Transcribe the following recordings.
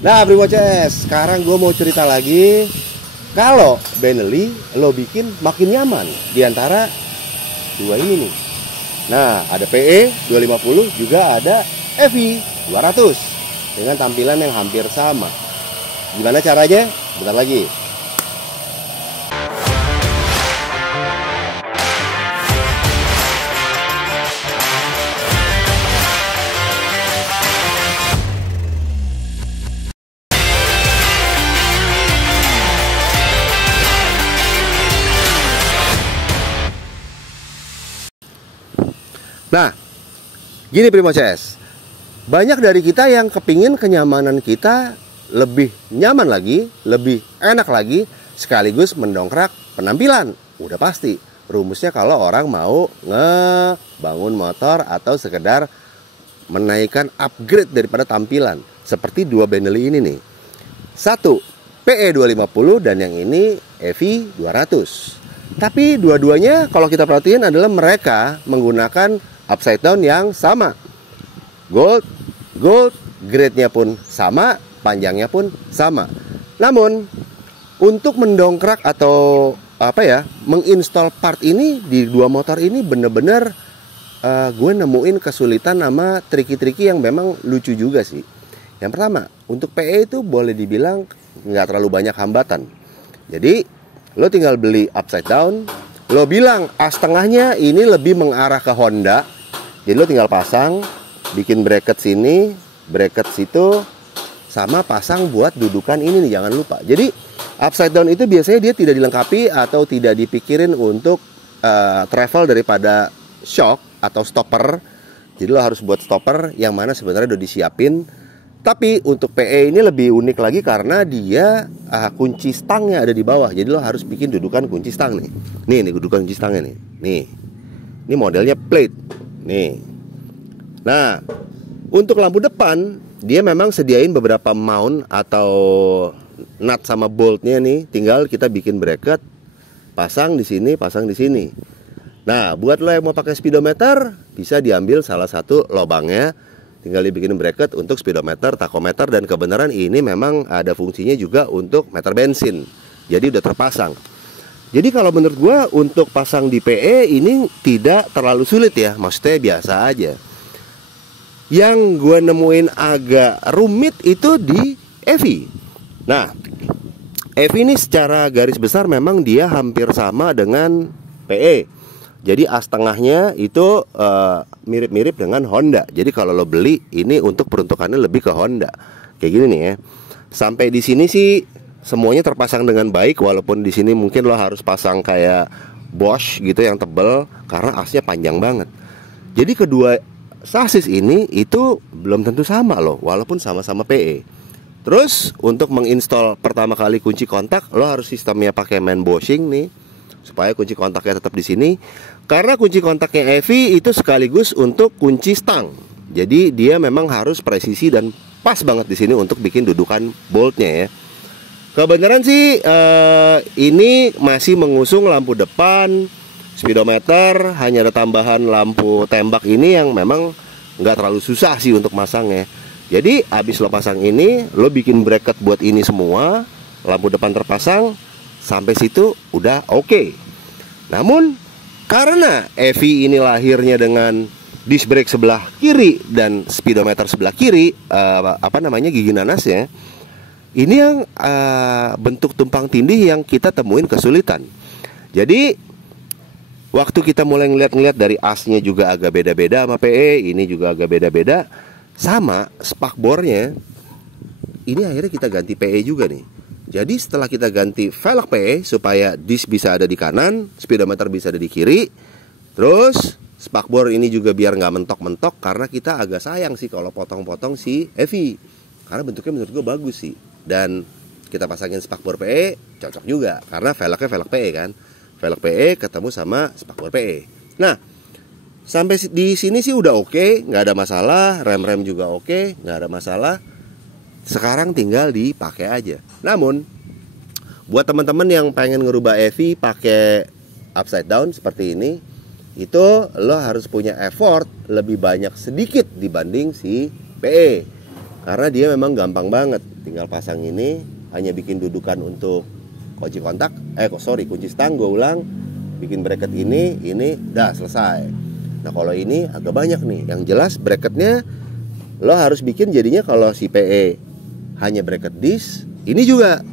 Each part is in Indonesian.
Nah, Bro CS, sekarang gue mau cerita lagi. Kalau Benelli lo bikin makin nyaman di antara dua ini nih. Nah, ada PE 250, juga ada EVI 200 dengan tampilan yang hampir sama. Gimana caranya? Bentar lagi. Nah, gini Primo CS, banyak dari kita yang kepingin kenyamanan kita lebih nyaman lagi, lebih enak lagi, sekaligus mendongkrak penampilan. Udah pasti, rumusnya kalau orang mau ngebangun motor atau sekedar menaikkan upgrade daripada tampilan. Seperti dua Benelli ini nih. Satu, PE 250 dan yang ini EVI 200. Tapi dua-duanya kalau kita perhatiin adalah mereka menggunakan upside down yang sama. Gold, grade-nya pun sama, panjangnya pun sama. Namun untuk mendongkrak atau menginstall part ini di dua motor ini bener-bener gue nemuin kesulitan sama triki-triki yang memang lucu juga sih. Yang pertama, untuk PE itu boleh dibilang nggak terlalu banyak hambatan. Jadi lo tinggal beli upside down, lo bilang as tengahnya ini lebih mengarah ke Honda. Jadi lo tinggal pasang, bikin bracket sini, bracket situ, sama pasang buat dudukan ini nih, jangan lupa. Jadi upside down itu biasanya dia tidak dilengkapi atau tidak dipikirin untuk travel daripada shock atau stopper. Jadi lo harus buat stopper yang mana sebenarnya udah disiapin. Tapi untuk PE ini lebih unik lagi karena dia kunci stangnya ada di bawah. Jadi lo harus bikin dudukan kunci stang nih. Nih dudukan kunci stangnya nih. Ini modelnya plate. Nih. Nah, untuk lampu depan dia memang sediain beberapa mount atau nut sama boltnya nih. Tinggal kita bikin bracket, pasang di sini, pasang di sini. Nah, buat lo yang mau pakai speedometer, bisa diambil salah satu lobangnya. Tinggal dibikin bracket untuk speedometer, tachometer, dan kebenaran ini memang ada fungsinya juga untuk meter bensin. Jadi udah terpasang. Jadi kalau menurut gue untuk pasang di PE ini tidak terlalu sulit ya, maksudnya biasa aja. Yang gue nemuin agak rumit itu di EVI. Nah, EVI ini secara garis besar memang dia hampir sama dengan PE. Jadi as tengahnya itu mirip-mirip dengan Honda. Jadi kalau lo beli ini untuk peruntukannya lebih ke Honda. Kayak gini nih ya. Sampai di sini sih semuanya terpasang dengan baik, walaupun di sini mungkin lo harus pasang kayak Bosch gitu yang tebel karena asnya panjang banget. Jadi kedua sasis ini itu belum tentu sama loh, walaupun sama-sama PE. Terus untuk menginstall pertama kali kunci kontak, lo harus sistemnya pakai main bushing nih, supaya kunci kontaknya tetap di sini. Karena kunci kontaknya EVI itu sekaligus untuk kunci stang. Jadi dia memang harus presisi dan pas banget di sini untuk bikin dudukan boltnya ya. Kebenaran sih ini masih mengusung lampu depan, speedometer, hanya ada tambahan lampu tembak ini yang memang nggak terlalu susah sih untuk masangnya. Jadi abis lo pasang ini, lo bikin bracket buat ini semua, lampu depan terpasang, sampai situ udah oke. Namun karena EVI ini lahirnya dengan disc brake sebelah kiri dan speedometer sebelah kiri, gigi nanasnya, ini yang bentuk tumpang tindih yang kita temuin kesulitan. Jadi waktu kita mulai ngeliat dari asnya juga agak beda-beda sama PE, ini juga agak beda-beda. Sama spakbornya, ini akhirnya kita ganti PE juga nih. Jadi setelah kita ganti velg PE supaya disc bisa ada di kanan, speedometer bisa ada di kiri, terus spakbor ini juga biar nggak mentok-mentok, karena kita agak sayang sih kalau potong-potong si EVI, karena bentuknya menurut gue bagus sih. Dan kita pasangin spakbor PE cocok juga karena velgnya velg PE kan. Velg PE ketemu sama spakbor PE. Nah, sampai di sini sih udah oke, nggak ada masalah. Rem juga oke, nggak ada masalah. Sekarang tinggal dipakai aja. Namun buat teman-teman yang pengen ngerubah EVI pakai upside down seperti ini, itu lo harus punya effort lebih banyak sedikit dibanding si PE. Karena dia memang gampang banget. Tinggal pasang ini, hanya bikin dudukan untuk kunci kontak. Kunci stang gue ulang. Bikin bracket ini, dah selesai. Nah kalau ini agak banyak nih. Yang jelas bracketnya lo harus bikin jadinya kalau si PE hanya bracket disk, ini juga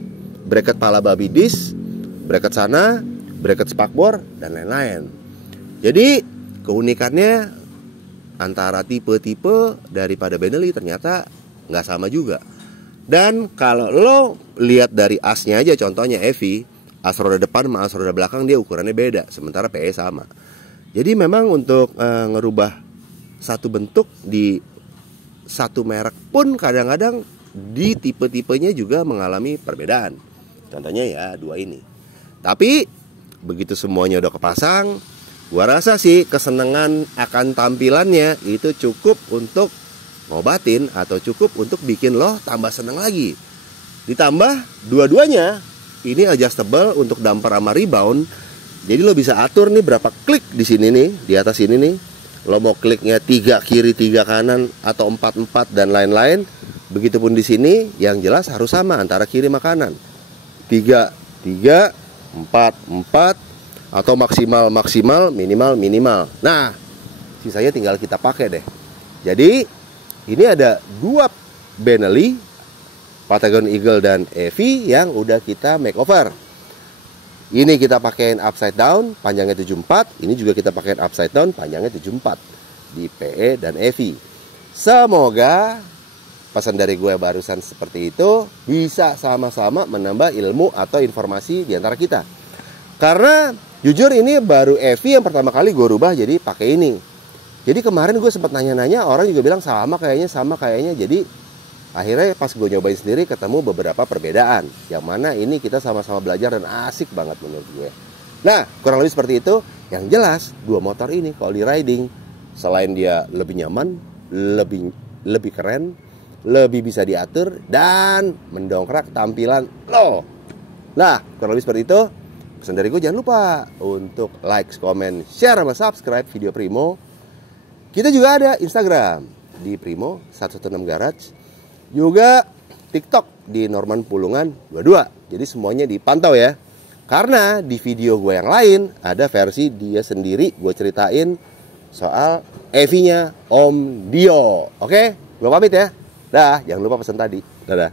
bracket pala babi disk, bracket sana, bracket spakbor, dan lain-lain. Jadi keunikannya antara tipe-tipe daripada Benelli ternyata nggak sama juga. Dan kalau lo lihat dari asnya aja, contohnya Evi, as roda depan sama as roda belakang dia ukurannya beda, sementara PE sama. Jadi memang untuk ngerubah satu bentuk di satu merek pun kadang-kadang di tipe-tipenya juga mengalami perbedaan. Contohnya ya dua ini. Tapi begitu semuanya udah kepasang, gua rasa sih kesenangan akan tampilannya itu cukup untuk ngobatin atau cukup untuk bikin lo tambah seneng lagi. Ditambah dua-duanya ini adjustable untuk damper sama rebound. Jadi lo bisa atur nih berapa klik di sini nih, di atas ini nih. Lo mau kliknya 3 kiri 3 kanan atau 4 dan lain-lain. Begitupun di sini, yang jelas harus sama antara kiri sama kanan. 3 4 atau maksimal minimal. Nah, sisanya tinggal kita pakai deh. Jadi ini ada 2 Benelli, Patagon Eagle dan Evi yang udah kita makeover. Ini kita pakein upside down, panjangnya 74. Ini juga kita pakein upside down, panjangnya 74 di PE dan Evi. Semoga pesan dari gue barusan seperti itu bisa sama-sama menambah ilmu atau informasi di antara kita. Karena jujur ini baru Evi yang pertama kali gue rubah jadi pakai ini. Jadi kemarin gue sempat nanya-nanya, orang juga bilang sama kayaknya. Jadi akhirnya pas gue nyobain sendiri ketemu beberapa perbedaan. Yang mana ini kita sama-sama belajar dan asik banget menurut gue. Nah kurang lebih seperti itu. Yang jelas dua motor ini kalau di riding, selain dia lebih nyaman, lebih keren, lebih bisa diatur, dan mendongkrak tampilan lo. Nah kurang lebih seperti itu. Pesan dari gue jangan lupa untuk like, comment, share, sama subscribe video Primo. Kita juga ada Instagram di Primo 116 Garage. Juga TikTok di Norman Pulungan 22. Jadi semuanya dipantau ya. Karena di video gue yang lain ada versi dia sendiri, gue ceritain soal Evi-nya Om Dio. Oke, gue pamit ya. Dah, jangan lupa pesan tadi. Dadah.